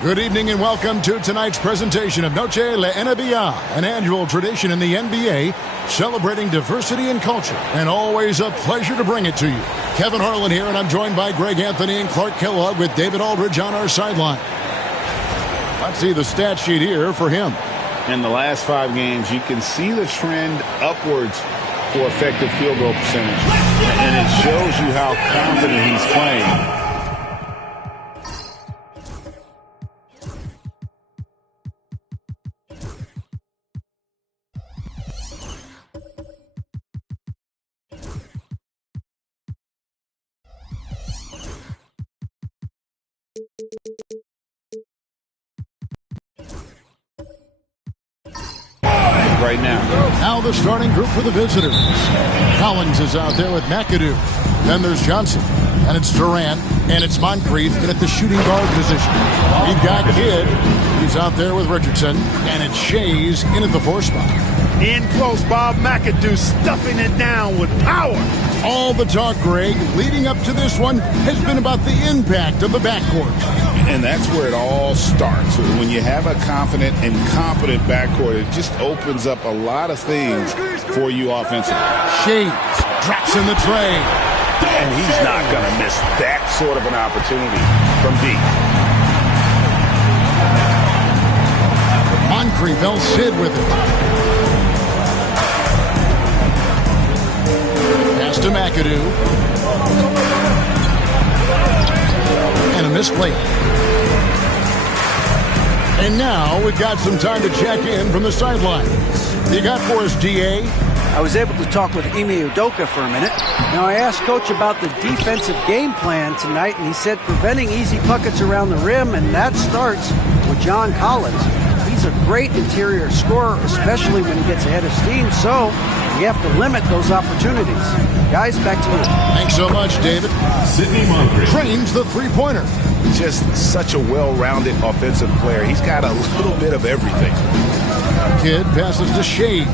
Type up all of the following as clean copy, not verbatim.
Good evening and welcome to tonight's presentation of Noche La NBA, an annual tradition in the NBA celebrating diversity and culture, and always a pleasure to bring it to you. Kevin Harlan here, and I'm joined by Greg Anthony and Clark Kellogg with David Aldridge on our sideline. Let's see the stat sheet here for him. In the last 5 games, you can see the trend upwards for effective field goal percentage, and it shows you how confident he's playing. Right now the starting group for the visitors. Collins is out there with McAdoo. Then there's Johnson. And it's Durant. And it's Moncrief in at the shooting guard position. We've got Kidd. He's out there with Richardson. And it's Shays in at the 4 spot. In close, Bob McAdoo stuffing it down with power. All the talk, Greg, leading up to this one has been about the impact of the backcourt. And that's where it all starts. When you have a confident and competent backcourt, it just opens up a lot of things for you offensively. Shays drops in the tray. And he's not going to miss that sort of an opportunity from deep. Moncrief, El Cid with it. Pass to McAdoo. And a missed play. And now we've got some time to check in from the sidelines. You got for us, DA? I was able to talk with Ime Udoka for a minute. Now, I asked Coach about the defensive game plan tonight, and he said preventing easy buckets around the rim, and that starts with John Collins. He's a great interior scorer, especially when he gets ahead of steam, so you have to limit those opportunities. Guys, back to you. Thanks so much, David. Sidney Moncrief trains the three-pointer. Just such a well-rounded offensive player. He's got a little bit of everything. Kidd passes to Shades.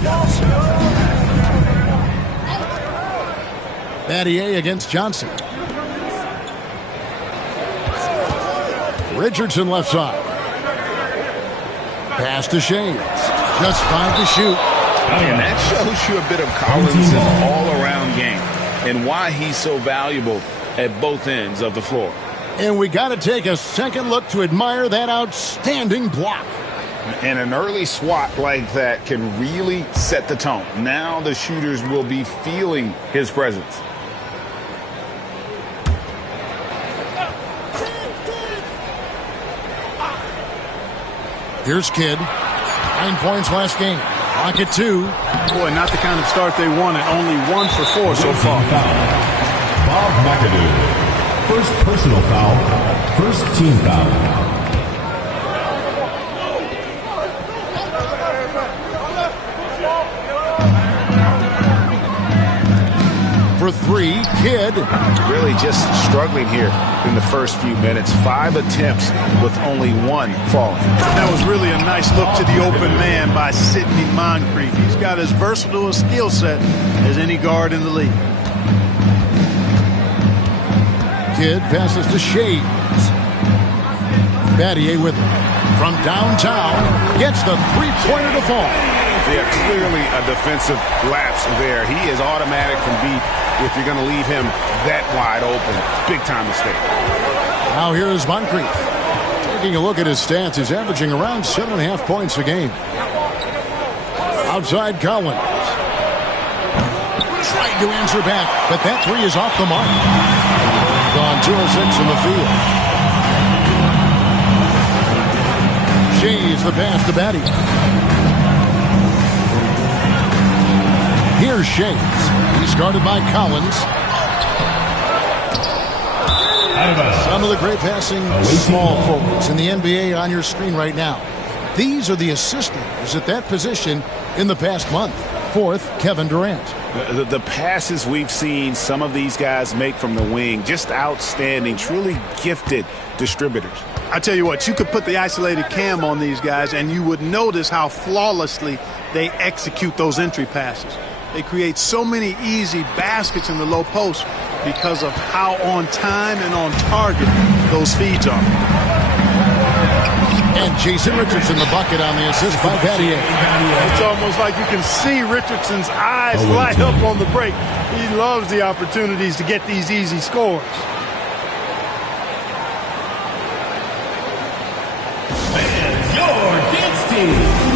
Battier against Johnson. Richardson left side. Pass to Shades. Just 5 to shoot. And that shows you a bit of Collins' all-around game and why he's so valuable at both ends of the floor. And we got to take a second look to admire that outstanding block. And an early swat like that can really set the tone. Now the shooters will be feeling his presence. Here's Kidd. 9 points last game. Clock at 2. Boy, not the kind of start they wanted. Only 1 for 4 so far. Bob McAdoo. First personal foul. First team foul. For 3, Kidd. Really just struggling here in the first few minutes. 5 attempts with only 1 falling. That was really a nice look to the open man by Sidney Moncrief. He's got as versatile a skill set as any guard in the league. Kidd passes to Shades. Battier with it. From downtown, gets the three-pointer to fall. Yeah, clearly a defensive lapse there. He is automatic from deep if you're going to leave him that wide open. Big-time mistake. Now here is Moncrief. Taking a look at his stats, he's averaging around 7.5 points a game. Outside Collins. Tried to answer back, but that 3 is off the mark. Gone 2 of 6 in the field. Shays the pass to Battier. Here's Shays. He's guarded by Collins. Some of the great passing small forwards in the NBA on your screen right now. These are the assist leaders at that position in the past month. 4th, Kevin Durant. The passes we've seen some of these guys make from the wing, just outstanding, truly gifted distributors. I tell you what, you could put the isolated cam on these guys and you would notice how flawlessly they execute those entry passes. They create so many easy baskets in the low post because of how on time and on target those feeds are. Jason Richardson, the bucket on the assist by Battier. It's almost like you can see Richardson's eyes light up on the break. He loves the opportunities to get these easy scores. And your dance team.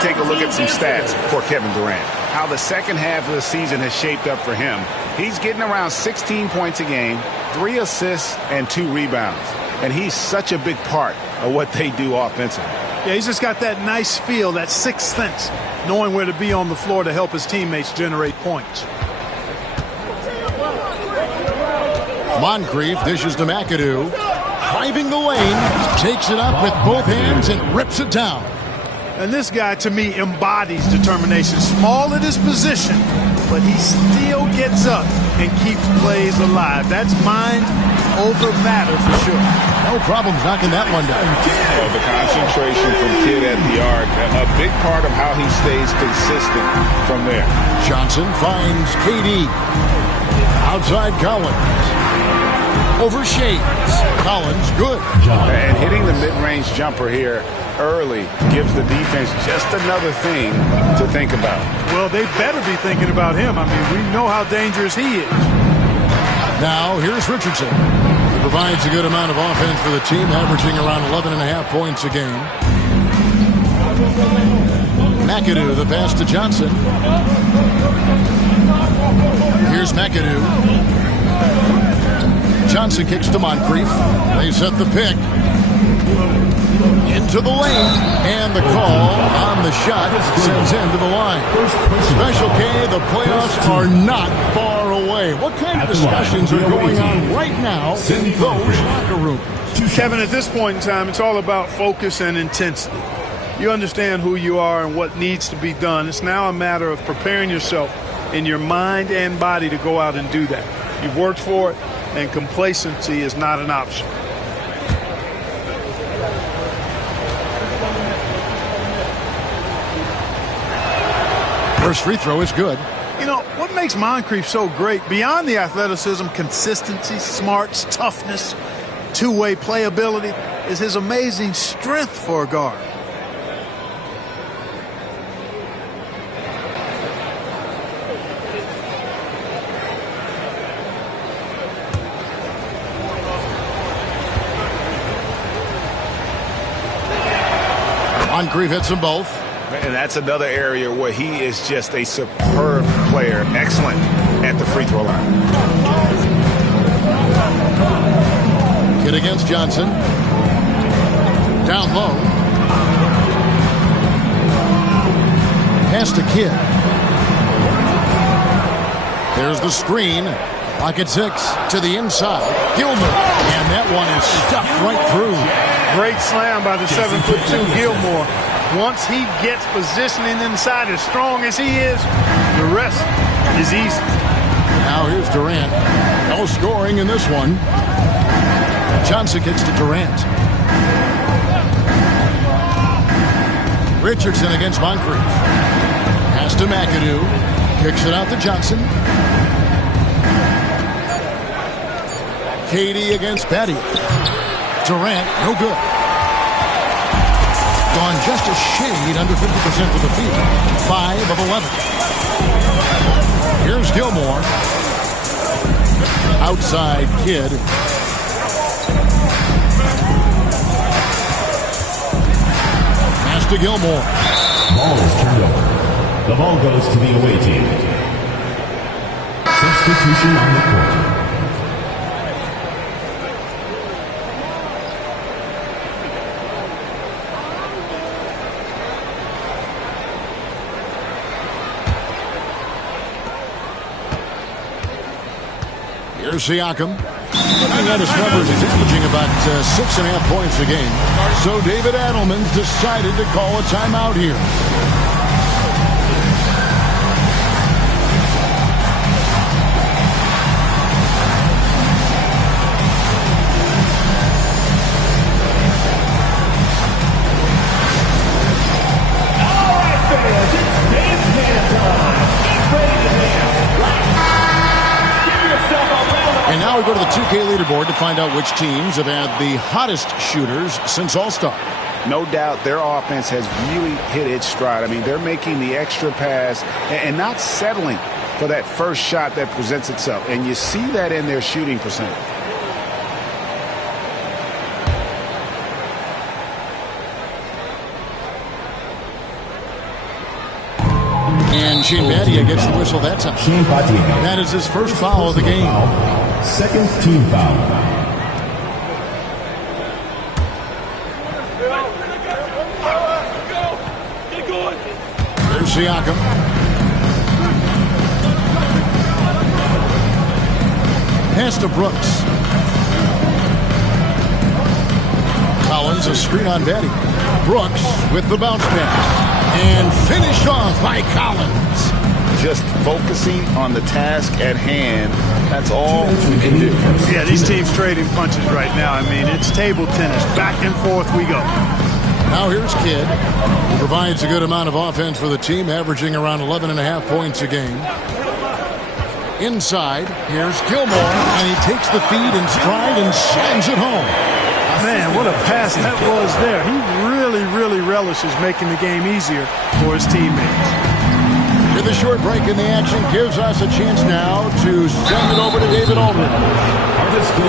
Take a look at some stats for Kevin Durant. How the second half of the season has shaped up for him. He's getting around 16 points a game, 3 assists, and 2 rebounds. And he's such a big part of what they do offensively. Yeah, he's just got that nice feel, that sixth sense, knowing where to be on the floor to help his teammates generate points. Moncrief dishes to McAdoo. Driving the lane, takes it up with both hands and rips it down. And this guy, to me, embodies determination. Small at his position, but he still gets up and keeps plays alive. That's mind over matter for sure. No problems knocking that one down. The concentration from Kidd at the arc, a big part of how he stays consistent from there. Johnson finds KD. Outside Collins. Over Shades. Collins, good. And hitting the mid-range jumper here early gives the defense just another thing to think about. Well, they better be thinking about him. I mean, we know how dangerous he is. Now, here's Richardson. He provides a good amount of offense for the team, averaging around 11.5 points a game. McAdoo, the pass to Johnson. Here's McAdoo. Johnson kicks to Moncrief. They set the pick. Into the lane, and the call on the shot sends him to the line. Special K, the playoffs are not far away. What kind of discussions are going on right now in those locker rooms? Kevin, at this point in time, it's all about focus and intensity. You understand who you are and what needs to be done. It's now a matter of preparing yourself in your mind and body to go out and do that. You've worked for it, and complacency is not an option. First free throw is good. You know, what makes Moncrief so great, beyond the athleticism, consistency, smarts, toughness, two-way playability, is his amazing strength for a guard. Moncrief hits them both. And that's another area where he is just a superb player. Excellent at the free throw line. Kidd against Johnson. Down low. Pass to Kidd. There's the screen. Pocket 6 to the inside. Gilmore. And that one is stuffed right through. Great slam by the 7'2" Gilmore. Once he gets positioning inside as strong as he is, the rest is easy. Now here's Durant. No scoring in this one. Johnson kicks to Durant. Richardson against Moncrief. Pass to McAdoo. Kicks it out to Johnson. KD against Battier. Durant, no good. Gone just a shade under 50% from the field. 5 of 11. Here's Gilmore. Outside Kidd. Pass to Gilmore. Ball is turned over. The ball goes to the away team. Substitution on the court. Here's Siakam. Looking at his numbers, he's averaging about 6.5 points a game. So David Adelman's decided to call a timeout here. And now we go to the 2K leaderboard to find out which teams have had the hottest shooters since All-Star. No doubt their offense has really hit its stride. I mean, they're making the extra pass and not settling for that first shot that presents itself. And you see that in their shooting percentage. And Shane Battier gets the whistle that time. Shane Battier. That is his first foul of the game. Second team foul. There's Siakam. Pass to Brooks. Collins, a screen on Battier. Brooks with the bounce pass. And finished off by Collins. Just focusing on the task at hand. That's all we can do. Yeah, these teams trading punches right now. I mean, it's table tennis. Back and forth we go. Now here's Kidd, who provides a good amount of offense for the team, averaging around 11.5 points a game. Inside, here's Gilmore, and he takes the feed in stride and slams it home. Man, what a pass that was there. He really relishes making the game easier for his teammates. With a short break in the action gives us a chance now to send it over to David Aldridge.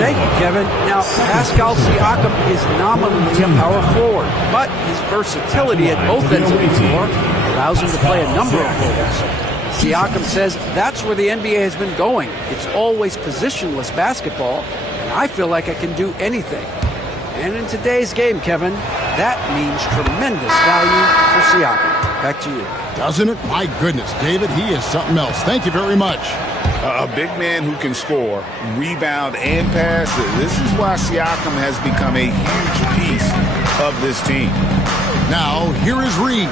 Thank you, Kevin. Now, Pascal Siakam is nominally a power forward, but his versatility at both ends of the floor allows him to play a number of roles. Siakam says that's where the NBA has been going. It's always positionless basketball, and I feel like I can do anything. And in today's game, Kevin, that means tremendous value for Siakam. Back to you. Doesn't it? My goodness, David, he is something else. Thank you very much. A big man who can score, rebound, and pass. This is why Siakam has become a huge piece of this team. Now, here is Reed.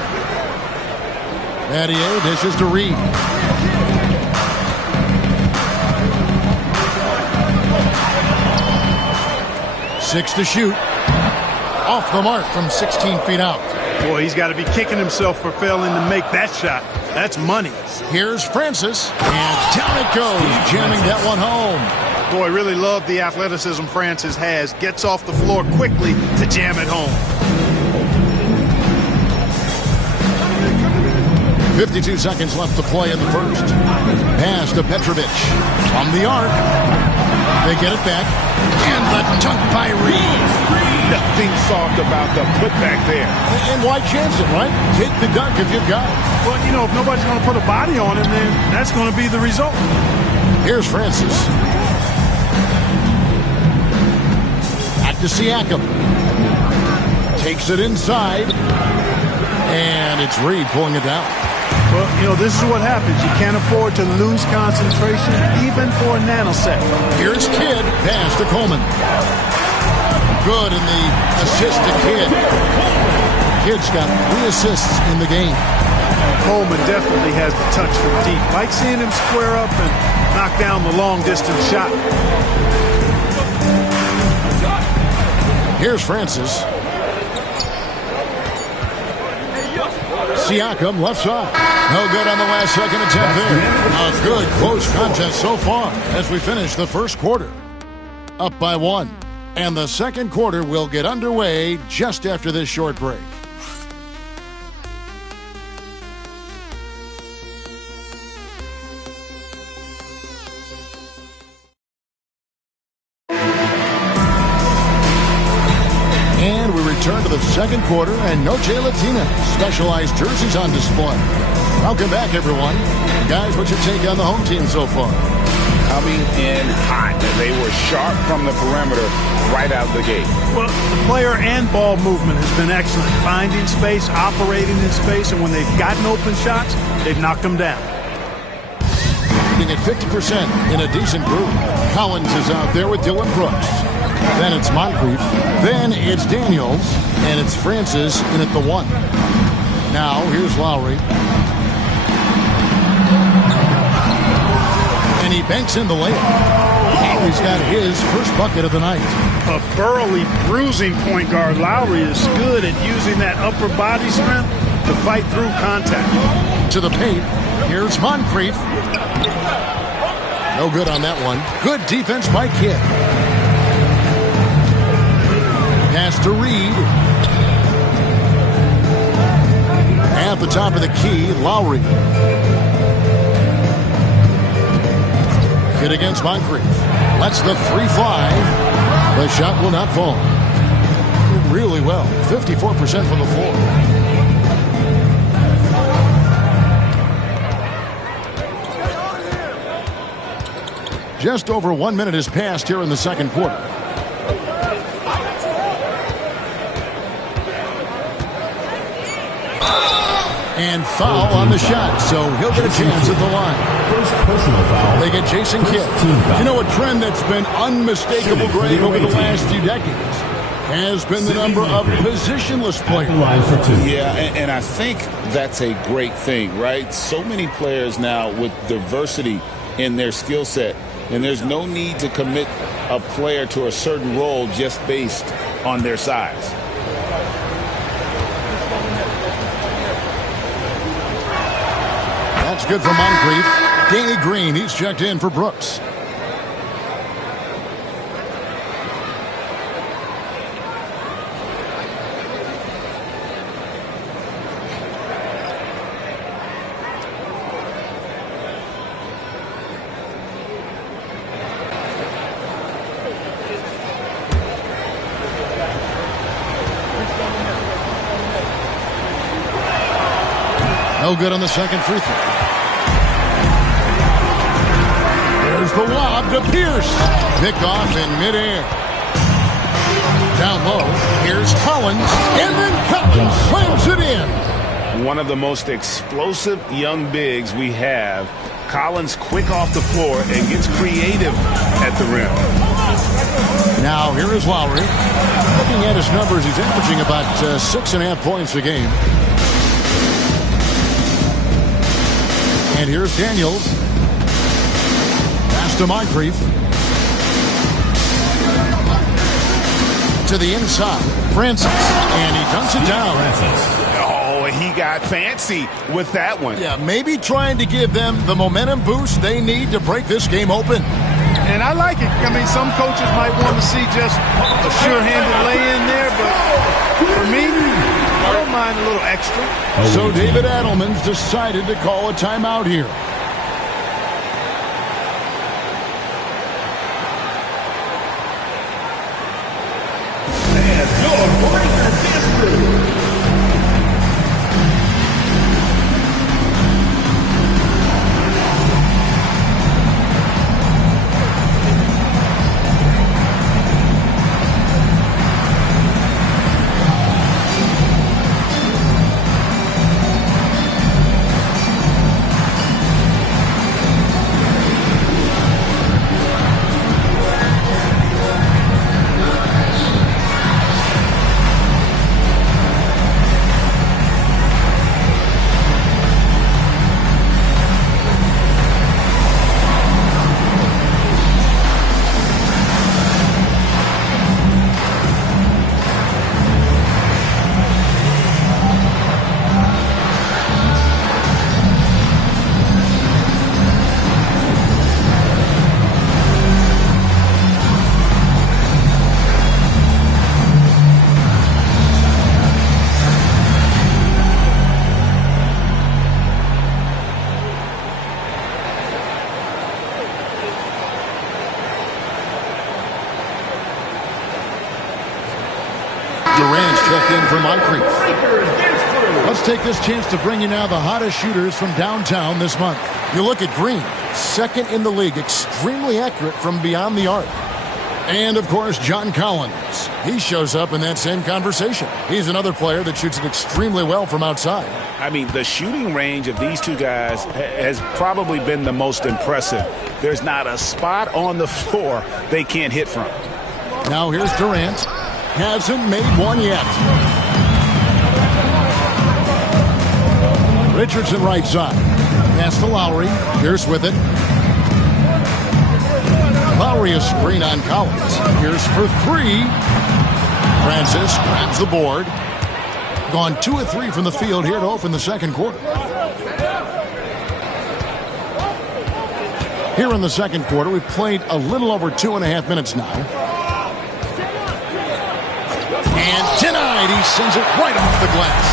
Battier dishes to Reed. Six to shoot. Off the mark from 16 feet out. Boy, he's got to be kicking himself for failing to make that shot. That's money. Here's Francis, and down it goes, jamming that one home. Boy, really love the athleticism Francis has. Gets off the floor quickly to jam it home. 52 seconds left to play in the first. Pass to Petrovic. From the arc. They get it back. And the dunk by Reed. Nothing soft about the putback there. And why chance it, right? Take the dunk if you've got it. Well, you know, if nobody's going to put a body on him, then that's going to be the result. Here's Francis. Back to Siakam. Takes it inside. And it's Reed pulling it down. Well, you know, this is what happens. You can't afford to lose concentration, even for a nanosecond. Here's Kidd. Pass to Coleman. Good in the assist to Kidd. Kidd's got 3 assists in the game. Coleman definitely has the touch from deep. Like seeing him square up and knock down the long-distance shot. Here's Francis. Siakam, left side. No good on the last second attempt there. A good close contest so far as we finish the first quarter. Up by 1. And the second quarter will get underway just after this short break. the second quarter, and Noche Latina specialized jerseys on display. Welcome back, everyone. Guys, what's your take on the home team so far? Coming in hot. They were sharp from the perimeter right out the gate. Well, the player and ball movement has been excellent. Finding space, operating in space, and when they've gotten open shots, they've knocked them down. At 50% in a decent group. Collins is out there with Dylan Brooks. Then it's Moncrief. Then it's Daniels. And it's Francis in at the 1. Now, here's Lowry. And he banks in the layup. Lowry's got his first bucket of the night. A burly, bruising point guard, Lowry is good at using that upper body strength to fight through contact. To the paint. Here's Moncrief. No good on that one. Good defense by Kidd. Pass to Reed. At the top of the key, Lowry. Kidd against Moncrief. Lets the 3 fly. The shot will not fall. Did really well. 54% from the floor. Just over 1 minute has passed here in the second quarter. And foul on the shot, so he'll get a chance at the line. First personal foul. They get Jason Kidd. You know, a trend that's been unmistakable, Greg, over the last few decades has been the number of positionless players. Yeah, and I think that's a great thing, right? So many players now with diversity in their skill set. And there's no need to commit a player to a certain role just based on their size. That's good for Moncrief. Danny Green, he's checked in for Brooks. No good on the second free throw. There's the lob to Pierce. Picked off in midair. Down low. Here's Collins. And then Collins slams it in. One of the most explosive young bigs we have. Collins quick off the floor and gets creative at the rim. Now here is Lowry. Looking at his numbers, he's averaging about 6.5 points a game. And here's Daniels. Pass to Moncrief. To the inside. Francis. And he dunks it down. Oh, he got fancy with that one. Yeah, maybe trying to give them the momentum boost they need to break this game open. And I like it. I mean, some coaches might want to see just a sure-handed lay-in there, but for me, I don't mind a little extra. So David Adelman's decided to call a timeout here. And your Warriors history. Moncrief. Let's take this chance to bring you now the hottest shooters from downtown this month. You look at Green, second in the league, extremely accurate from beyond the arc. And, of course, John Collins. He shows up in that same conversation. He's another player that shoots it extremely well from outside. I mean, the shooting range of these two guys has probably been the most impressive. There's not a spot on the floor they can't hit from. Now here's Durant. Hasn't made one yet. Richardson right side. Pass to Lowry. Pierce with it. Lowry a screen on Collins. Here's for three. Francis grabs the board. Gone 2 of 3 from the field here to open the second quarter. Here in the second quarter, we've played a little over 2.5 minutes now. And tonight, he sends it right off the glass.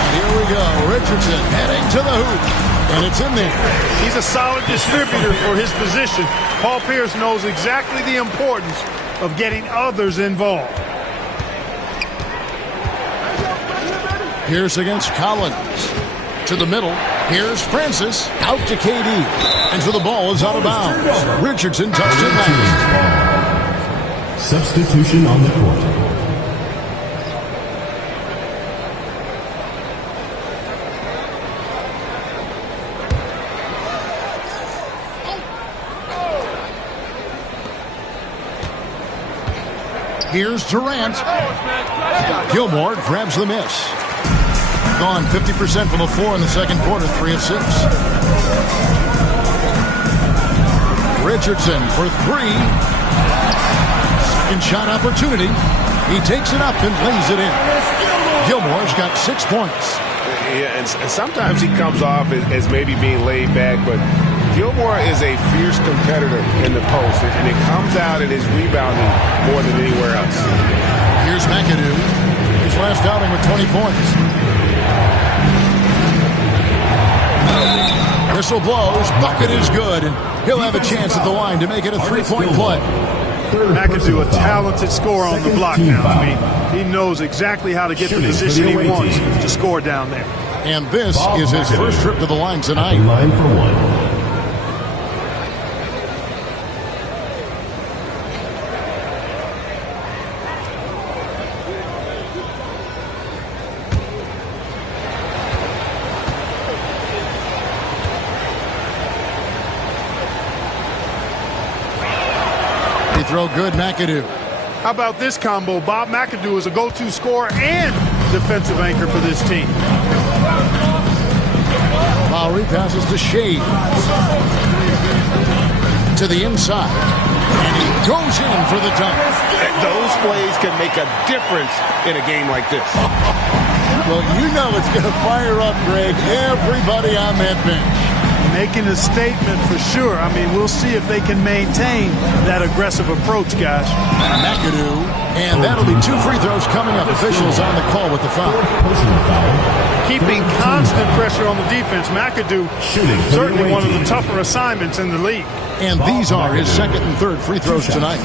And here we go. Richardson heading to the hoop. And it's in there. He's a solid distributor for his position. Paul Pierce knows exactly the importance of getting others involved. Pierce against Collins. To the middle. Here's Francis. Out to KD. And so the ball is out of bounds. Richardson touched it last. Substitution on the court. Here's Durant. Gilmore grabs the miss. Gone 50% from the floor in the second quarter, 3 of 6. Richardson for 3. Second shot opportunity. He takes it up and lays it in. Gilmore's got 6 points. Yeah, and sometimes he comes off as maybe being laid back, but Gilmore is a fierce competitor in the post, and it comes out in his rebounding more than anywhere else. Here's McAdoo. His last outing with 20 points. Whistle blows. Bucket is good, and he'll have a chance at the line to make it a 3-point play. McAdoo, a talented scorer on the block now. I mean, he knows exactly how to get the position he wants to score down there. And this is his first trip to the line tonight. Line for one. Throw good, McAdoo. How about this combo? Bob McAdoo is a go-to scorer and defensive anchor for this team. Lowry passes to Shea. To the inside. And he goes in for the dunk. Those plays can make a difference in a game like this. Well, you know it's going to fire up, Greg, everybody on that bench. Making a statement for sure. I mean, we'll see if they can maintain that aggressive approach, guys. McAdoo, and that'll be 2 free throws coming up. Officials on the call with the foul. Keeping constant pressure on the defense. McAdoo, certainly one of the tougher assignments in the league. And these are his second and third free throws tonight.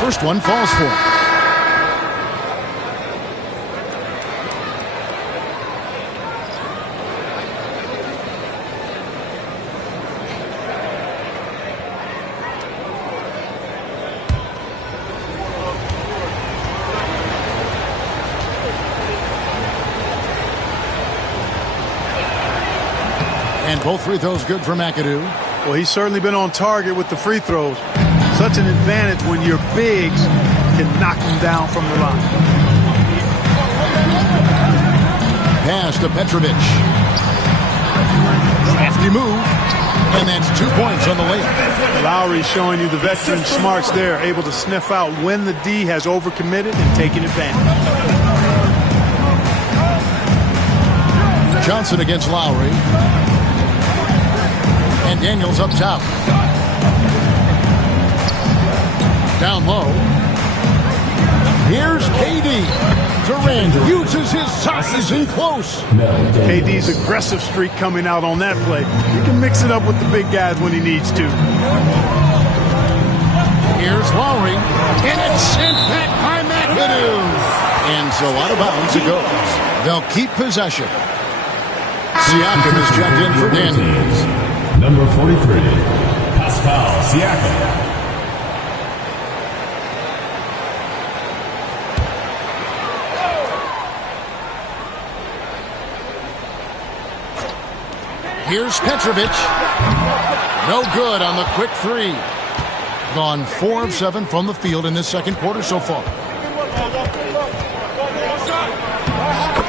First one falls for him. And both free throws good for McAdoo. Well, he's certainly been on target with the free throws. Such an advantage when your bigs can knock them down from the line. Pass to Petrovic. Crafty move. And that's 2 points on the layup. Lowry showing you the veteran smarts there, able to sniff out when the D has overcommitted and taking advantage. Johnson against Lowry. And Daniels up top. Down low. Here's KD. Durant uses his size in close. KD's aggressive streak coming out on that play. He can mix it up with the big guys when he needs to. Here's Lowry, and it's sent back by McAdoo. And so out of bounds it goes. They'll keep possession. Siakam is checked in for Daniels. Number 43, Pascal Siakam. Here's Petrovic. No good on the quick three. Gone 4 of 7 from the field in this second quarter so far.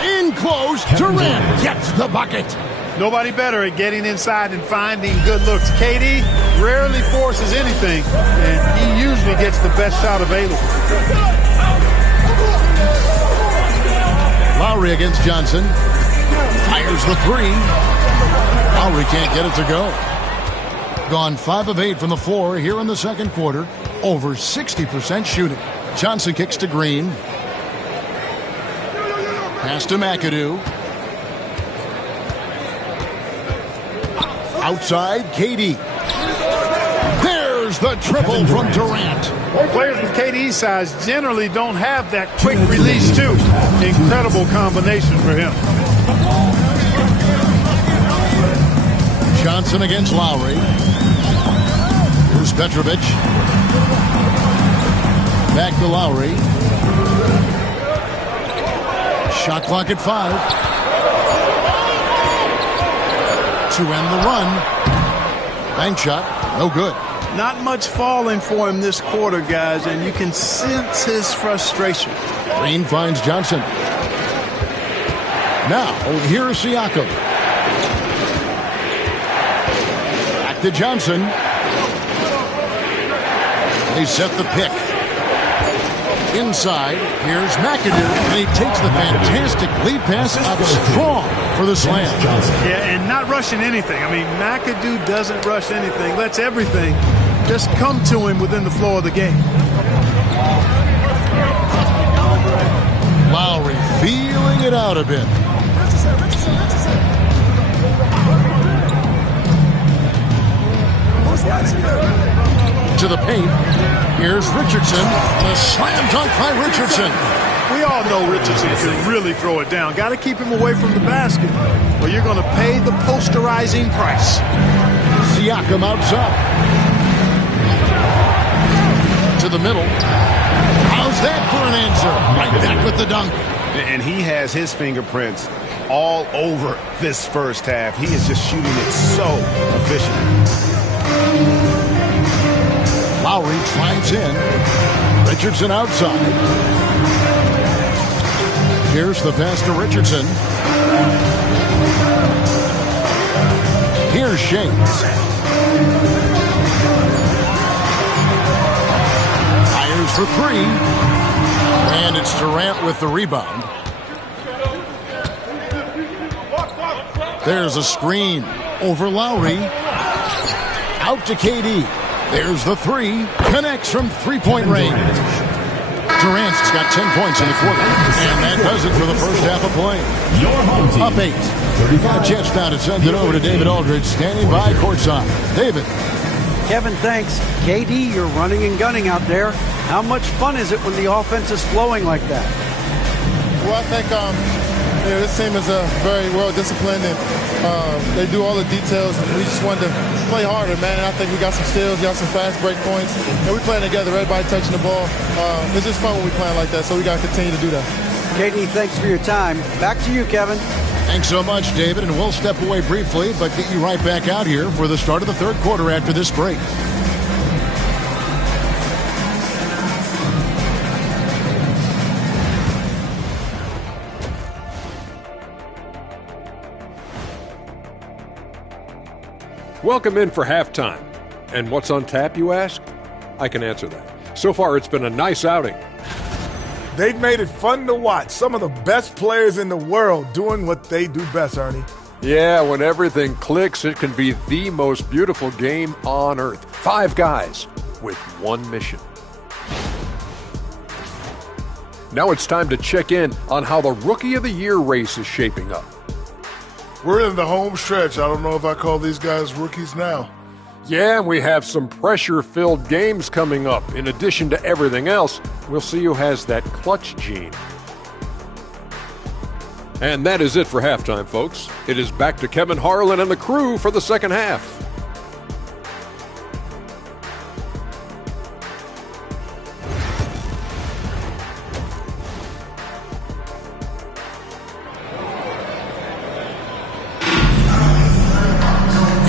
In close, Durant gets the bucket. Nobody better at getting inside and finding good looks. KD rarely forces anything, and he usually gets the best shot available. Lowry against Johnson. Fires the three. Lowry can't get it to go. Gone 5 of 8 from the floor here in the second quarter. Over 60% shooting. Johnson kicks to Green. Pass to McAdoo. Outside, KD. There's the triple from Durant. Players with KD's size generally don't have that quick release, too. Incredible combination for him. Johnson against Lowry. Here's Petrovic. Back to Lowry. Shot clock at 5. To end the run. Bank shot, no good. Not much falling for him this quarter, guys, and you can sense his frustration. Green finds Johnson. Now, here's Siakam. Back to Johnson. They set the pick. Inside, here's McAdoo, and he takes the fantastic lead pass up strong for the slam. Yeah, and not rushing anything. I mean, McAdoo doesn't rush anything. Lets everything just come to him within the flow of the game. Lowry feeling it out a bit. To the paint. Here's Richardson. A slam dunk by Richardson. We all know Richardson can really throw it down. Got to keep him away from the basket, or you're going to pay the posterizing price. Siakam outside. To the middle. How's that for an answer? Right back with the dunk. And he has his fingerprints all over this first half. He is just shooting it so efficiently. Lowry drives in. Richardson outside. Here's the pass to Richardson. Here's Shades. Fires for 3. And it's Durant with the rebound. There's a screen over Lowry. Out to KD. There's the 3. Connects from three-point range. Durant's got 10 points in the quarter. And that does it for the first half of play. Up 8. Got a chance now to send it over to David Aldridge, standing by courtside. David. Kevin, thanks. KD, you're running and gunning out there. How much fun is it when the offense is flowing like that? Well, I think this team is very well disciplined, and they do all the details. And we just wanted to play harder, man. And I think we got some steals, got some fast break points, and we playing together. Everybody touching the ball. It's just fun when we playing like that. So we got to continue to do that. KD, thanks for your time. Back to you, Kevin. Thanks so much, David. And we'll step away briefly, but get you right back out here for the start of the third quarter after this break. Welcome in for halftime. And what's on tap, you ask? I can answer that. So far, it's been a nice outing. They've made it fun to watch. Some of the best players in the world doing what they do best, Ernie. Yeah, when everything clicks, it can be the most beautiful game on earth. 5 guys with one mission. Now it's time to check in on how the Rookie of the Year race is shaping up. We're in the home stretch. I don't know if I call these guys rookies now. Yeah, and we have some pressure-filled games coming up. In addition to everything else, we'll see who has that clutch gene. And that is it for halftime, folks. It is back to Kevin Harlan and the crew for the second half.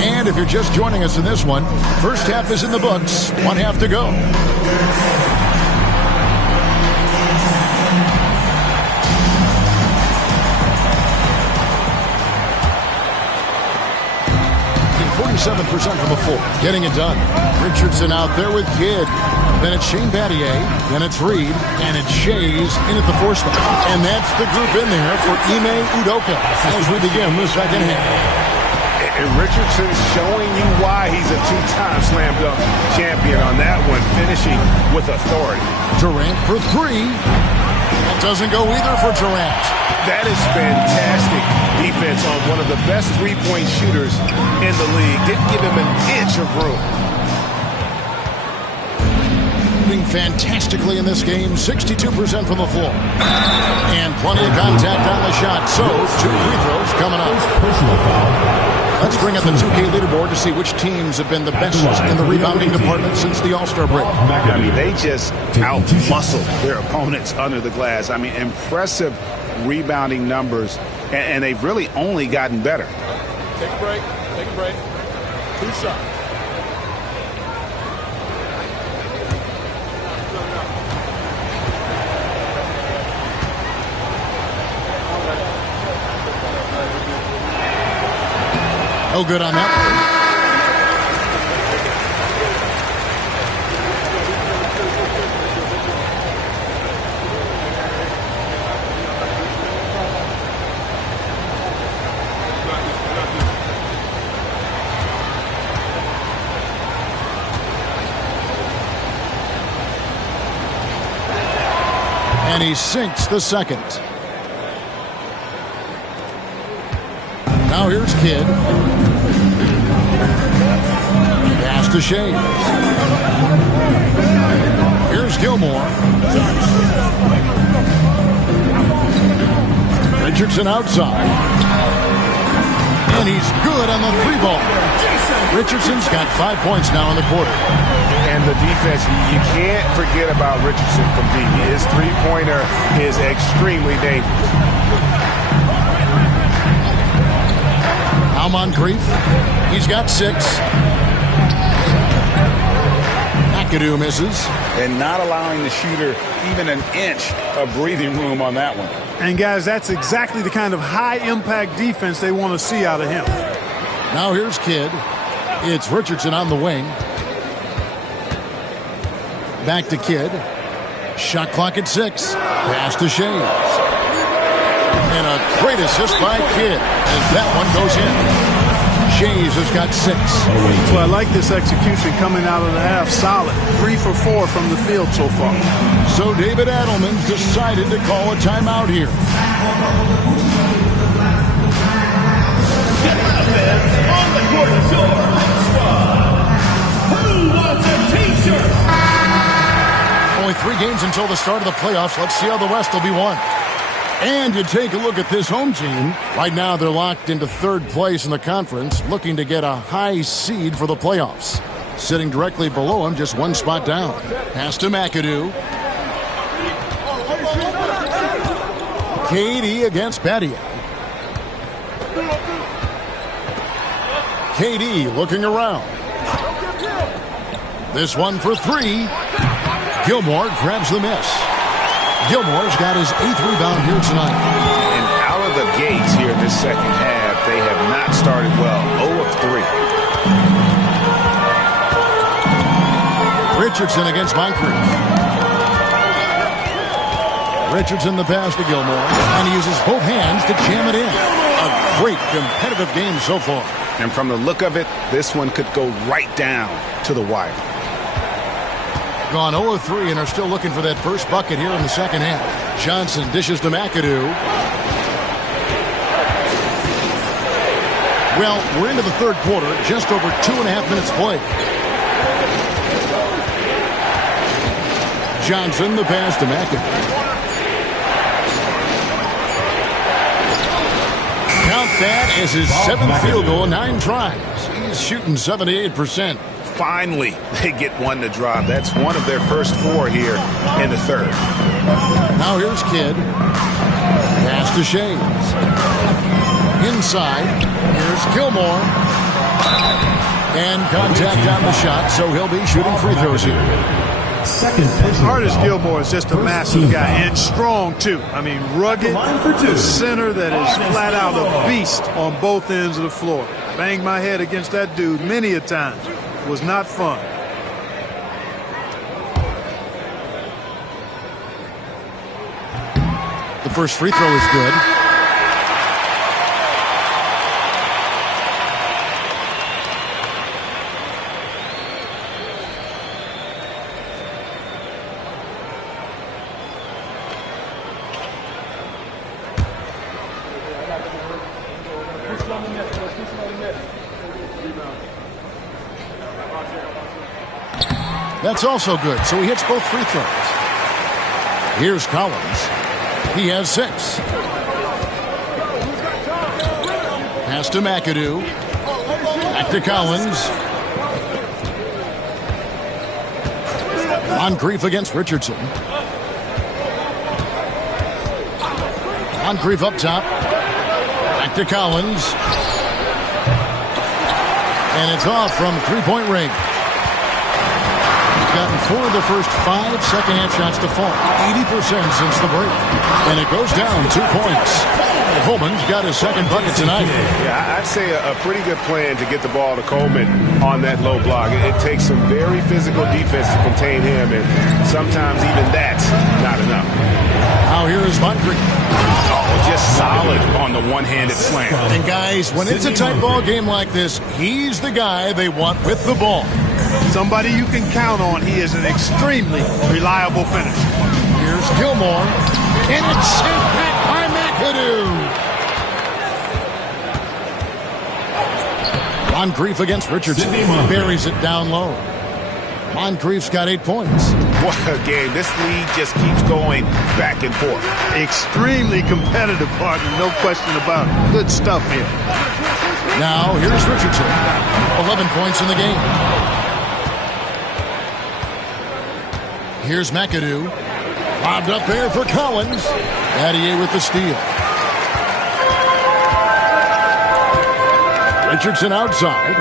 And if you're just joining us in this one, first half is in the books. One half to go. In 47% from the floor, getting it done. Richardson out there with Kidd. Then it's Shane Battier. Then it's Reed. And it's Shays in at the 4 spot. And that's the group in there for Ime Udoka as we begin the second half. And Richardson's showing you why he's a two-time slam dunk champion on that one, finishing with authority. Durant for 3. That doesn't go either for Durant. That is fantastic defense on one of the best three-point shooters in the league. Didn't give him an inch of room. Doing fantastically in this game, 62% from the floor. And plenty of contact on the shot. So, 2 free throws coming up. Personal foul. Let's bring up the 2K leaderboard to see which teams have been the best in the rebounding department since the All-Star break. I mean, they just out-muscled their opponents under the glass. I mean, impressive rebounding numbers, and they've really only gotten better. Take a break. Take a break. 2 shots. No good on that and he sinks the second. Now here's Kidd. Pass to Shea. Here's Gilmore. Richardson outside. And he's good on the 3-ball. Richardson's got 5 points now in the quarter. And the defense, you can't forget about Richardson from deep. His three-pointer is extremely dangerous. Now Moncrief. He's got 6. McAdoo misses. And not allowing the shooter even an inch of breathing room on that one. And, guys, that's exactly the kind of high-impact defense they want to see out of him. Now here's Kidd. It's Richardson on the wing. Back to Kidd. Shot clock at 6. Pass to Shea. And a great assist by Kidd as that one goes in. Shays has got 6. So I like this execution coming out of the half. Solid. 3 for 4 from the field so far. So David Adelman's decided to call a timeout here. On the court, your squad. Who wants a t-shirt? Only 3 games until the start of the playoffs. Let's see how the rest will be won. And you take a look at this home team. Right now they're locked into 3rd place in the conference, looking to get a high seed for the playoffs. Sitting directly below him, just 1 spot down. Pass to McAdoo. KD against Battier. KD looking around. This one for 3. Gilmore grabs the miss. Gilmore's got his 8th rebound here tonight. And out of the gates here in this second half, they have not started well. 0 of 3. Richardson against Moncrief. Richardson the pass to Gilmore, and he uses both hands to jam it in. A great competitive game so far. And from the look of it, this one could go right down to the wire. Gone 0 of 3 and are still looking for that first bucket here in the second half. Johnson dishes to McAdoo. Well, we're into the third quarter, just over 2.5 minutes played. Johnson, the pass to McAdoo. Count that as his 7th field goal in 9 tries. He's shooting 78%. Finally, they get one to drop. That's one of their first 4 here in the third. Now here's Kidd. Pass to Shades. Inside. Here's Gilmore. And contact on the shot, so he'll be shooting free throws here. Artis Gilmore is just a massive guy and strong, too. I mean, rugged, a center that is flat out a beast on both ends of the floor. Banged my head against that dude many a time. Was not fun. The first free throw is good. That's also good, so he hits both free throws. Here's Collins. He has 6. Pass to McAdoo. Back to Collins. Moncrief against Richardson. Moncrief up top. Back to Collins. And it's off from three-point range. Gotten 4 of the first 5 second-half shots to fall. 80% since the break. And it goes down 2 points. Coleman's got his second bucket tonight. Yeah, I'd say a pretty good plan to get the ball to Coleman on that low block. It takes some very physical defense to contain him, and sometimes even that's not enough. Now here is Moncrief. Oh, just solid on the one-handed slam. And guys, when it's a tight ball game like this, he's the guy they want with the ball. Somebody you can count on. He is an extremely reliable finisher. Here's Gilmore. And it's sent back by McAdoo. Moncrief against Richardson. Buries it down low. Moncrief's got 8 points. What a game. This lead just keeps going back and forth. Extremely competitive, partner. No question about it. Good stuff here. Now, here's Richardson. 11 points in the game. Here's McAdoo. Lobbed up there for Collins. Battier with the steal. Richardson outside.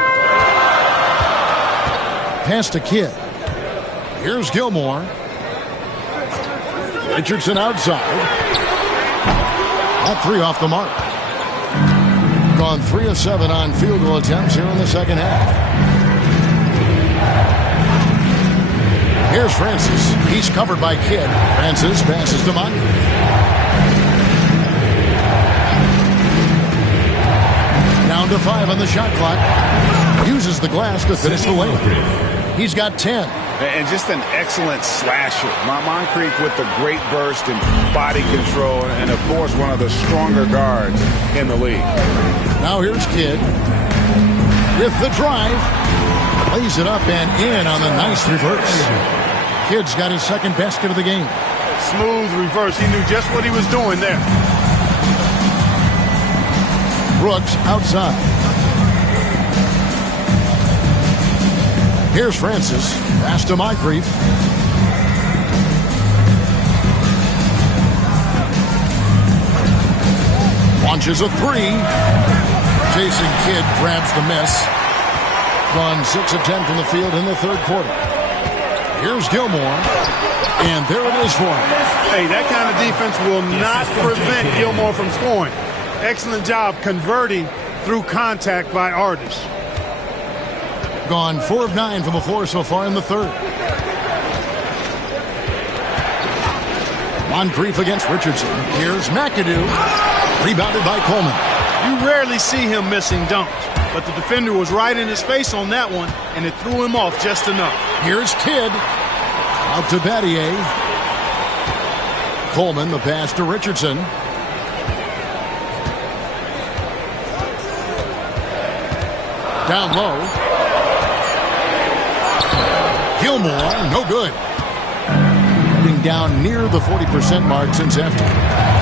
Pass to Kidd. Here's Gilmore. Richardson outside. That 3 off the mark. Gone 3 of 7 on field goal attempts here in the second half. Here's Francis. He's covered by Kidd. Francis passes to Moncrief. Down to 5 on the shot clock. Uses the glass to finish the lane. He's got 10. And just an excellent slasher. Moncrief with the great burst and body control, and of course one of the stronger guards in the league. Now here's Kidd with the drive. Lays it up and in on the nice reverse. Kidd's got his second basket of the game. Smooth reverse. He knew just what he was doing there. Brooks outside. Here's Francis. Pass to Moncrief. Launches a 3. Jason Kidd grabs the miss. Gone 6 of 10 from the field in the third quarter. Here's Gilmore. And there it is for him. Hey, that kind of defense will not prevent Gilmore from scoring. Excellent job converting through contact by Artis. Gone 4 of 9 from the floor so far in the third. Moncrief against Richardson. Here's McAdoo. Rebounded by Coleman. You rarely see him missing dunks, but the defender was right in his face on that one, and it threw him off just enough. Here's Kidd. Out to Battier. Coleman, the pass to Richardson. Down low. Gilmore, no good. Being down near the 40% mark since after.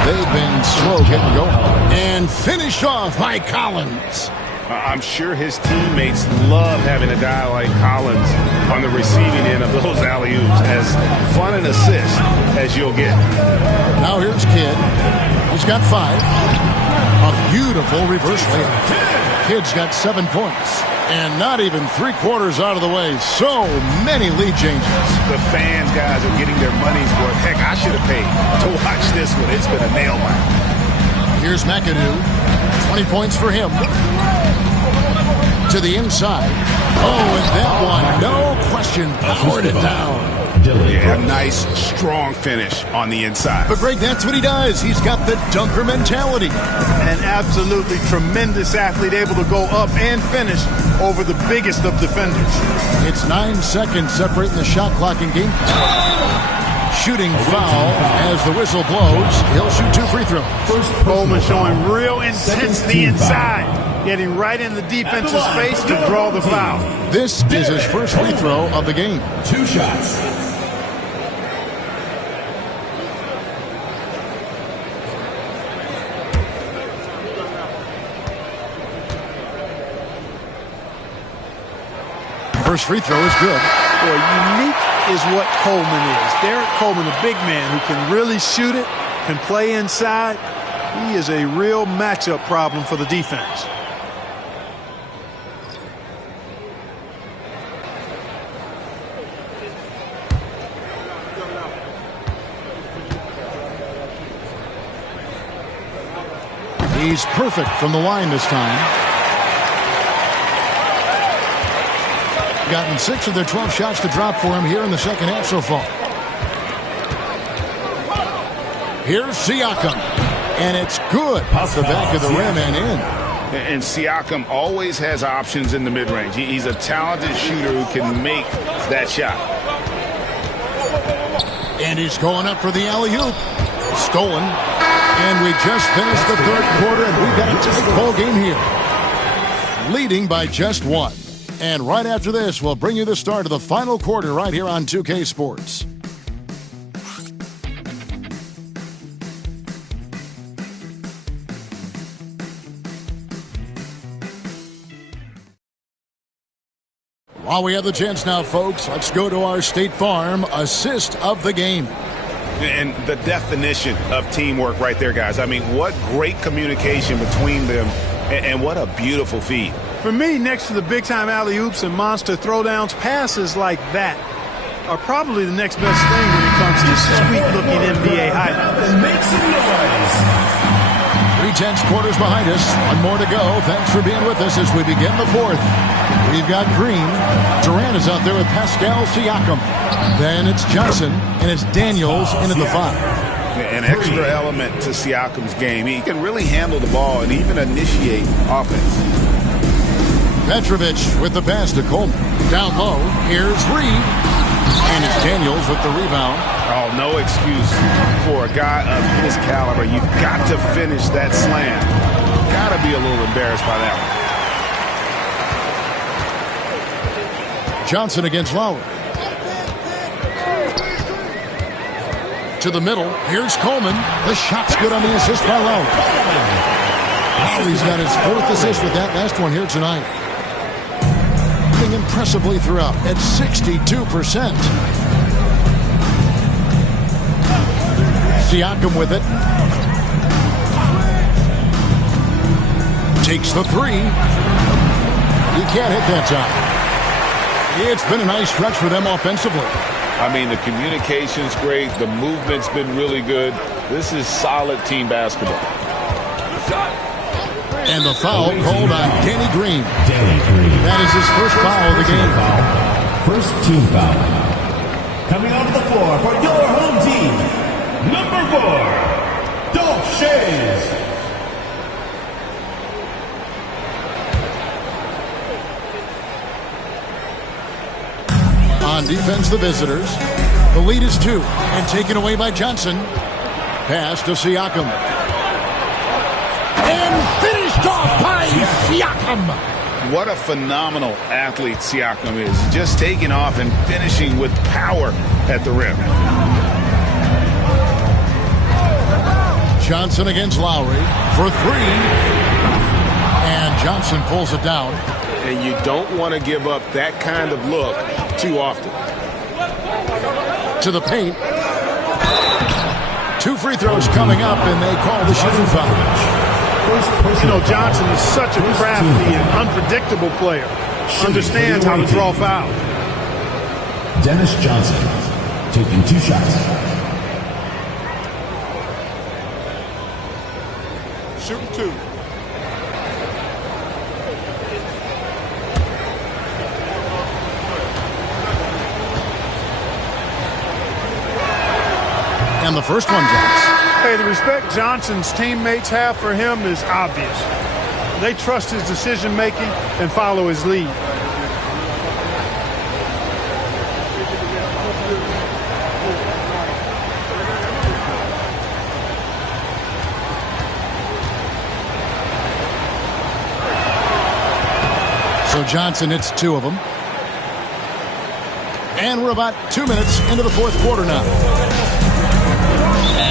They've been slow getting going. And finished off by Collins. I'm sure his teammates love having a guy like Collins on the receiving end of those alley-oops. As fun an assist as you'll get. Now here's Kidd. He's got 5. A beautiful reverse layup. Kidd's got 7 points. And not even 3/4 out of the way. So many lead changes. The fans, guys, are getting their money's worth. Heck, I should have paid to watch this one. It's been a nail biter. Here's McAdoo. 20 points for him. To the inside. Oh, and that one, no question, poured it down. Yeah, a nice, strong finish on the inside. But, Greg, that's what he does. He's got the dunker mentality. An absolutely tremendous athlete, able to go up and finish over the biggest of defenders. It's 9 seconds separating the shot clock in game. Shooting foul as the whistle blows. He'll shoot 2 free throws. Coleman showing real intensity inside, getting right in the defense's face to draw the foul. This is his first free throw of the game. 2 shots. First free throw is good. Boy, unique is what Coleman is. Derek Coleman, a big man who can really shoot it, can play inside. He is a real matchup problem for the defense. He's perfect from the line this time. Gotten 6 of their 12 shots to drop for him here in the second half so far. Here's Siakam. And it's good off the back of the rim and in. And Siakam always has options in the mid-range. He's a talented shooter who can make that shot. And he's going up for the alley-oop. Stolen. And we just finished the third quarter, and we've got a tight ball game here. Leading by just 1. And right after this, we'll bring you the start of the final quarter right here on 2K Sports. While we have the chance now, folks, let's go to our State Farm assist of the game. And the definition of teamwork right there, guys. I mean, what great communication between them, and what a beautiful feed. For me, next to the big-time alley-oops and monster throwdowns, passes like that are probably the next best thing when it comes to sweet-looking NBA highlights. Make some noise. 3/10 quarters behind us. One more to go. Thanks for being with us as we begin the fourth. We've got Green. Durant is out there with Pascal Siakam. Then it's Johnson, and it's Daniels into the 5. An extra element to Siakam's game. He can really handle the ball and even initiate offense. Petrovic with the pass to Coleman. Down low, here's Reed. And it's Daniels with the rebound. Oh, no excuse for a guy of his caliber. You've got to finish that slam. Got to be a little embarrassed by that one. Johnson against Lowry. To the middle, here's Coleman. The shot's good on the assist by Lowry. Lowry's got his 4th assist with that last one here tonight. Impressively throughout at 62%. Siakam with it. Takes the 3. He can't hit that time. It's been a nice stretch for them offensively. I mean, the communication's great. The movement's been really good. This is solid team basketball. And the foul called on Danny Green. That is his first foul of the game. First team foul. Coming onto the floor for your home team, number 4, Dolph Schayes. On defense, the visitors. The lead is 2 and taken away by Johnson. pass to Siakam. And finished off by Siakam. What a phenomenal athlete Siakam is. Just taking off and finishing with power at the rim. Johnson against Lowry for three. And Johnson pulls it down. And you don't want to give up that kind of look too often. To the paint. 2 free throws coming up, and they call the shooting foul. You know, Johnson is such a crafty and unpredictable player. Understands how to draw fouls. Dennis Johnson taking 2 shots. Shooting 2. And the first one drops. Hey, the respect Johnson's teammates have for him is obvious. They trust his decision-making and follow his lead. So Johnson hits 2 of them. And we're about 2 minutes into the fourth quarter now.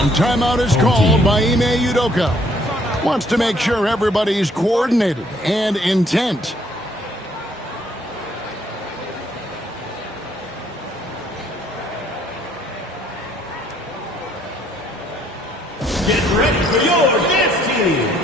And timeout is called by Ime Udoka. Wants to make sure everybody's coordinated and intent. Get ready for your dance team.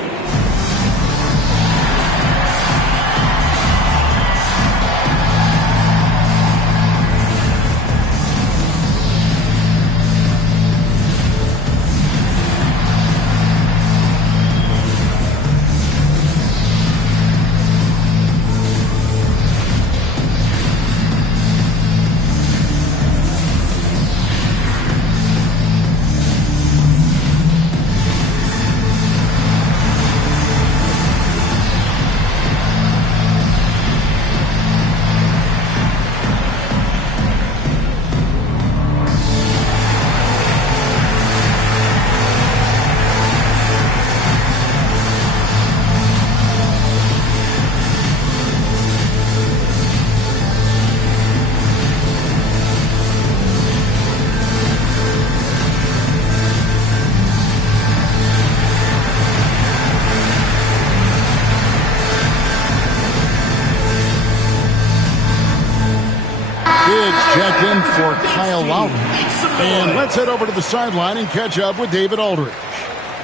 Checked in for Kyle Lowry. And let's head over to the sideline and catch up with David Aldridge.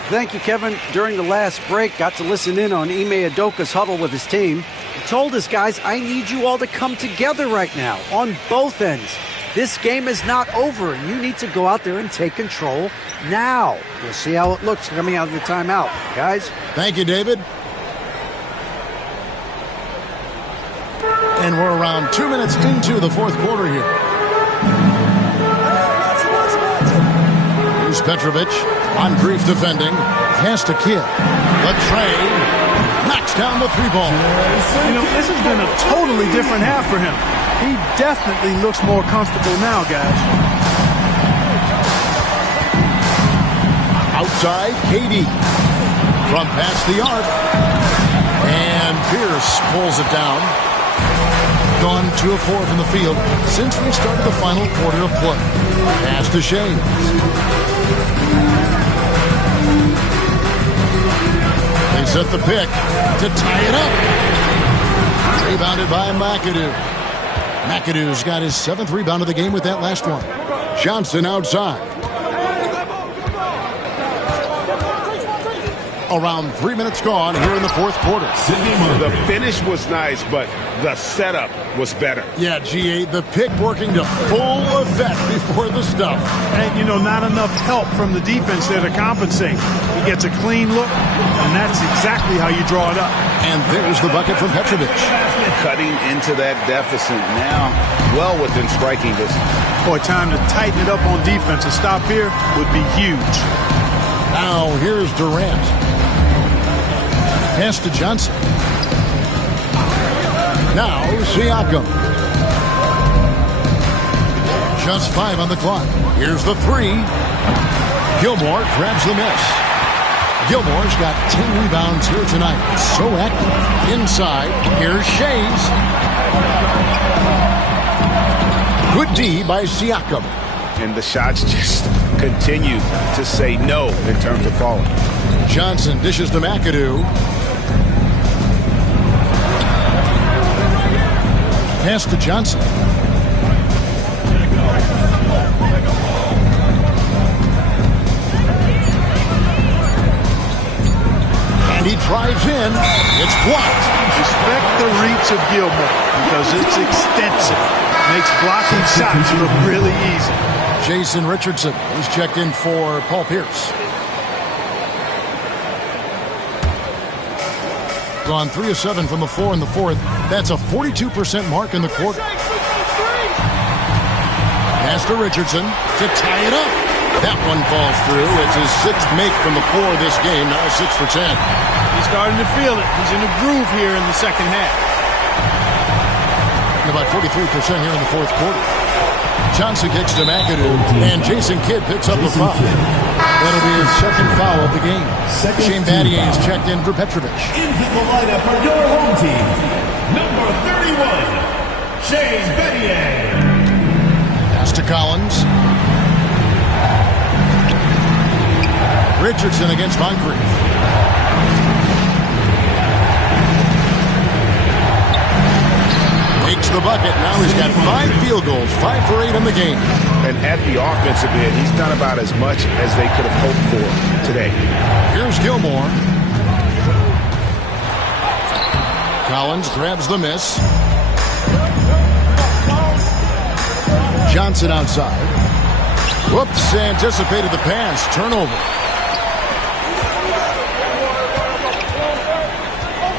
Thank you, Kevin. During the last break, got to listen in on Ime Udoka's huddle with his team. He told us, guys, I need you all to come together right now on both ends. This game is not over, and you need to go out there and take control now. We'll see how it looks coming out of the timeout. Guys? Thank you, David. And we're around 2 minutes into the fourth quarter here. Here's Petrovic on Grief defending. Pass to Kidd. The tray. Knocks down the 3-ball. You know, this has been a totally different half for him. He definitely looks more comfortable now, guys. Outside, KD. From past the arc. And Pierce pulls it down. Gone 2 of 4 from the field since we started the final quarter of play. Pass to Shane. They set the pick to tie it up. Rebounded by McAdoo. McAdoo's got his 7th rebound of the game with that last one. Johnson outside. Around 3 minutes gone here in the fourth quarter. The finish was nice, but the setup was better. Yeah, GA, the pick working to full effect before the stuff. And, you know, not enough help from the defense there to compensate. He gets a clean look, and that's exactly how you draw it up. And there's the bucket from Petrovic. Cutting into that deficit now, well within striking distance. Boy, time to tighten it up on defense. A stop here would be huge. Now here's Durant. Pass to Johnson. Now Siakam. Just 5 on the clock. Here's the 3. Gilmore grabs the miss. Gilmore's got 10 rebounds here tonight. So active. Inside, here's Shays. Good D by Siakam. And the shots just continue to say no in terms of falling. Johnson dishes to McAdoo. Pass to Johnson. And he drives in. It's blocked. Respect the reach of Gilmore because it's extensive. Makes blocking shots look really easy. Jason Richardson is checked in for Paul Pierce. Gone 3 of 7 from the floor in the fourth. That's a 42% mark in the quarter. Pass to Richardson to tie it up. That one falls through. It's his 6th make from the floor this game. Now 6 for 10. He's starting to feel it. He's in a groove here in the second half. And about 43% here in the fourth quarter. Johnson kicks to McAdoo, and Jason Kidd picks up the foul. That'll be his 2nd foul of the game. Shane Battier is checked in for Petrovic. Into the lineup for your home team, number 31, Shane Battier. Pass to Collins. Richardson against Moncrief. Takes the bucket. Now he's got 5 field goals, 5 for 8 in the game. And at the offensive end, he's done about as much as they could have hoped for today. Here's Gilmore. Collins grabs the miss. Johnson outside. Whoops, anticipated the pass. Turnover.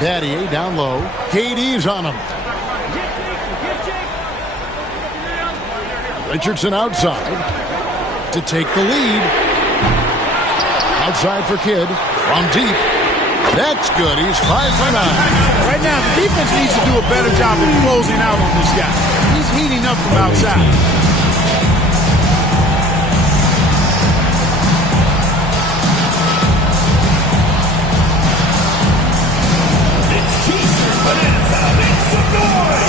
Battier down low. KD's on him. Richardson outside to take the lead. Outside for Kidd. From deep. That's good. He's 5 for 9. Right now, the defense needs to do a better job of closing out on this guy. He's heating up from outside. It's T-shirt Bonanza. Make some noise.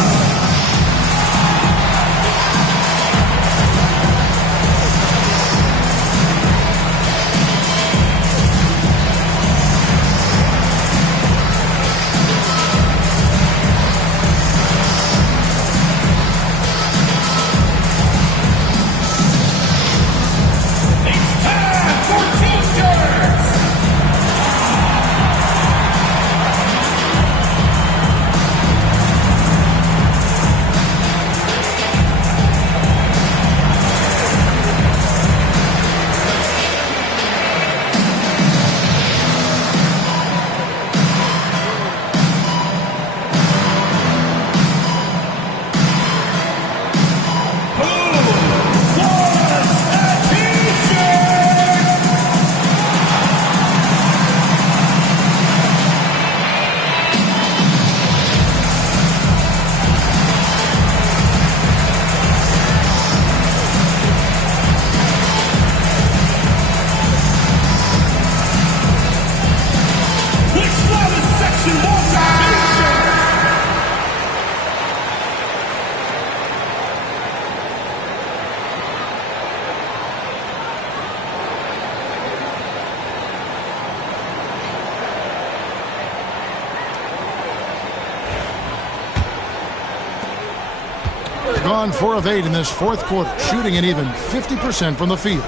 Gone 4 of 8 in this fourth quarter, shooting an even 50% from the field.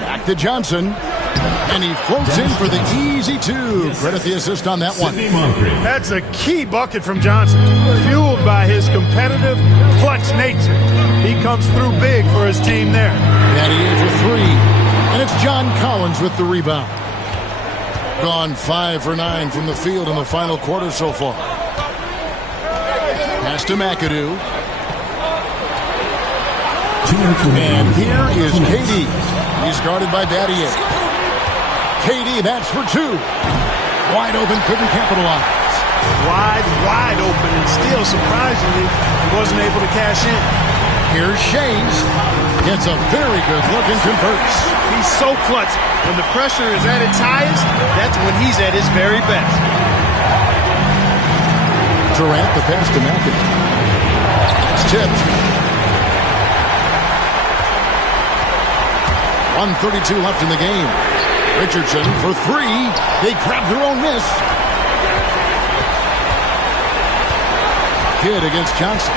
Back to Johnson, and he floats in for the easy 2. Credit the assist on that one. That's a key bucket from Johnson, fueled by his competitive, clutch nature. He comes through big for his team there. Battier for 3, and it's John Collins with the rebound. Gone 5 for 9 from the field in the final quarter so far. Pass to McAdoo. And here is KD. He's guarded by Battier. KD, that's for 2. Wide open, couldn't capitalize. Wide open, and still, surprisingly, he wasn't able to cash in. Here's Shays. Gets a very good look and converts. He's so clutch. When the pressure is at its highest, that's when he's at his very best. Durant, the pass to McAdoo. It's tipped. 1:32 left in the game. Richardson for three. They grab their own miss. Kidd against Johnson.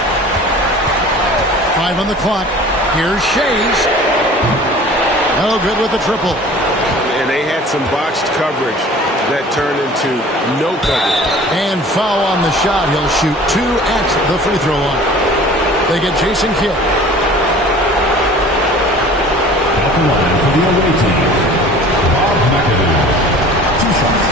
5 on the clock. Here's Shays. No good with the triple. And they had some botched coverage that turned into no coverage. And foul on the shot. He'll shoot 2 at the free throw line. They get Jason Kidd. At the line for the away team, Bob McAdoo. 2 shots.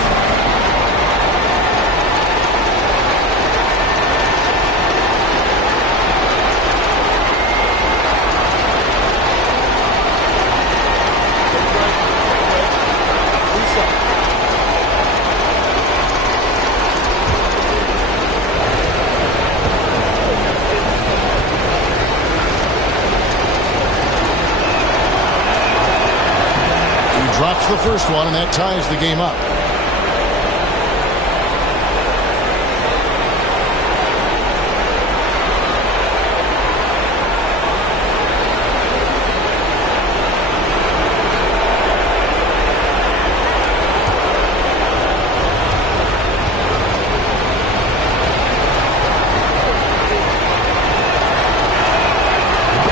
Drops the first one, and that ties the game up.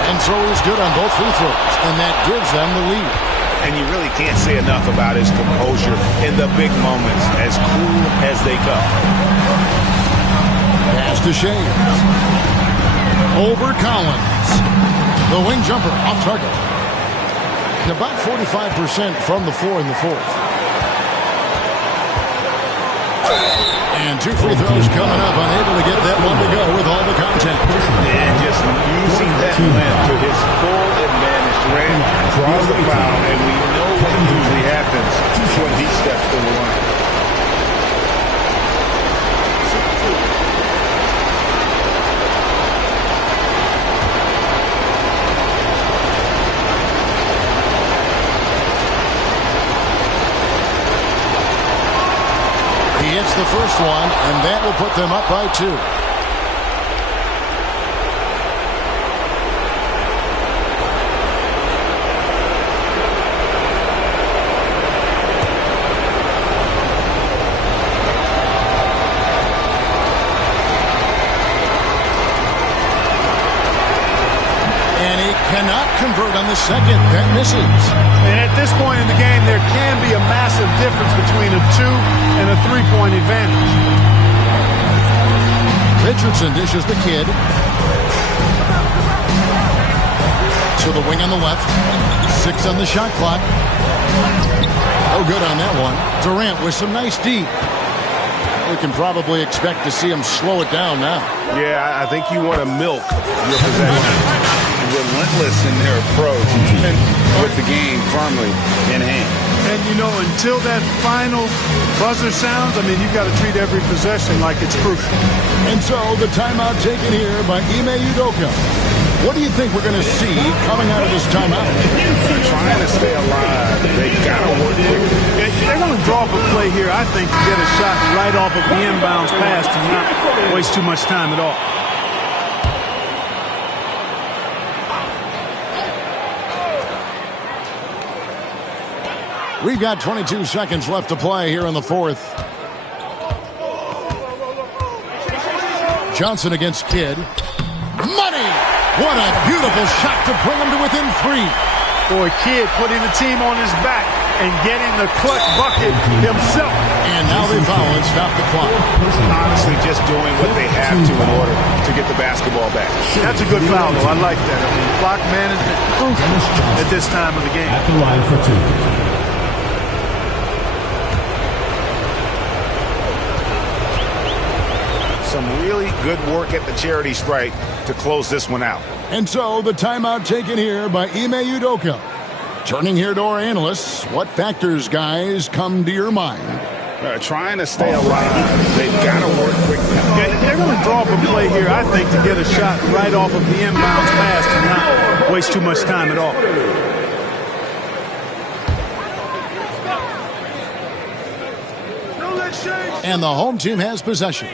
And so he's good on both free throws, and that gives them the lead. And you really can't say enough about his composure in the big moments, as cool as they come. Pass to Shays. Over Collins. The wing jumper off target. About 45% from the floor in the fourth. And 2 free throws coming up, unable to get that one to go with all the contact. And just using that length to his full advantage. Durant draws the foul, and we know what usually happens when he steps to the line. He hits the first one, and that will put them up by 2. Cannot convert on the second. That misses. And at this point in the game, there can be a massive difference between a 2 and a 3-point advantage. Richardson dishes the Kidd. To the wing on the left. 6 on the shot clock. No good on that one. Durant with some nice deep. We can probably expect to see him slow it down now. Yeah, I think you want to milk your possession. Relentless in their approach and with the game firmly in hand. And, you know, until that final buzzer sounds, I mean, you've got to treat every possession like it's crucial. And so the timeout taken here by Ime Udoka. What do you think we're going to see coming out of this timeout? They're trying to stay alive. They got to work quickly. They're going to draw up a play here, I think, to get a shot right off of the inbounds pass to not waste too much time at all. We've got 22 seconds left to play here in the fourth. Johnson against Kidd. Money! What a beautiful shot to bring him to within 3. Boy, Kidd putting the team on his back and getting the clutch bucket himself. And now they foul and stop the clock. Honestly, just doing what they have to in order to get the basketball back. That's a good foul, though. I like that. I mean, clock management crucial at this time of the game. At the line for 2. Some really good work at the charity stripe to close this one out. And so the timeout taken here by Ime Udoka. Turning here to our analysts, what factors, guys, come to your mind? Trying to stay alive. They've got to work quickly. They're going to draw up a play here, I think, to get a shot right off of the inbounds pass and not waste too much time at all. And the home team has possession.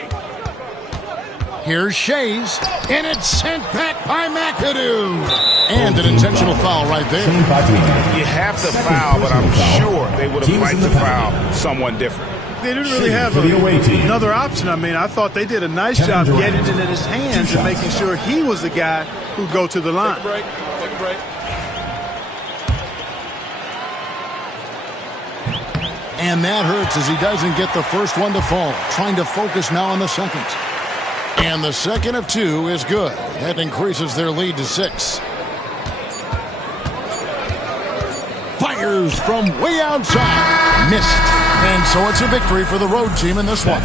Here's Shays, and it's sent back by McAdoo. And an intentional foul right there. You have to foul, but I'm sure they would have liked to foul someone different. They didn't really have another option. I mean, I thought they did a nice job getting it in his hands and making sure he was the guy who'd go to the line. Take a break. And that hurts as he doesn't get the first one to fall. Trying to focus now on the second. And the second of two is good. That increases their lead to 6. Fires from way outside. Missed. And so it's a victory for the road team in this one.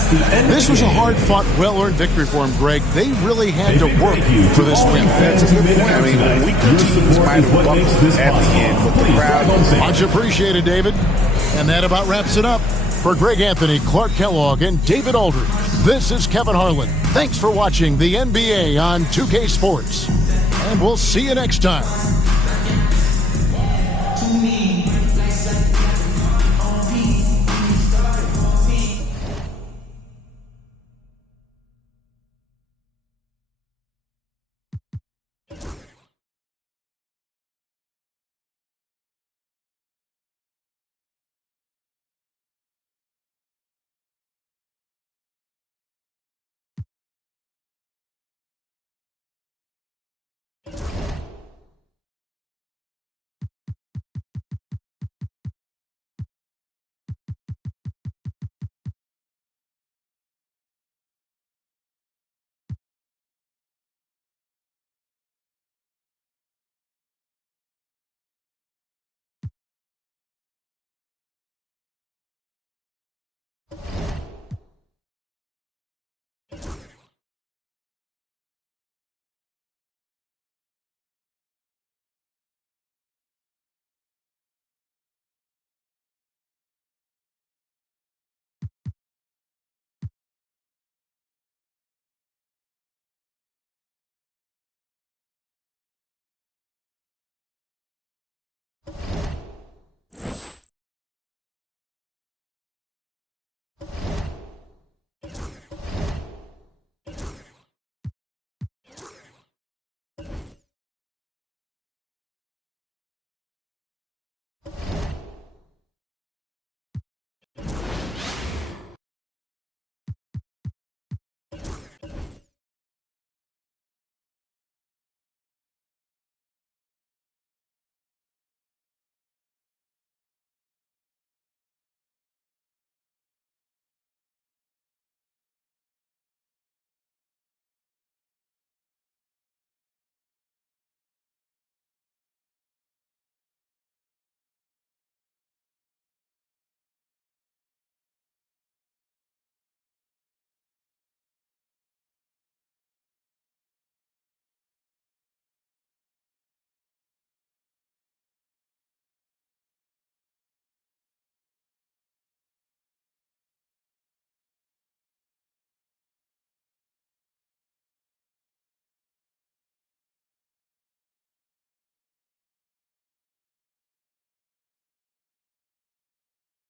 This was a hard-fought, well-earned victory for them, Greg. They really had to work for this win. That's a good point. I mean, weaker teams might have buckled at the end, but the crowd... Much appreciated, David. And that about wraps it up. For Greg Anthony, Clark Kellogg, and David Aldridge, this is Kevin Harlan. Thanks for watching the NBA on 2K Sports. And we'll see you next time.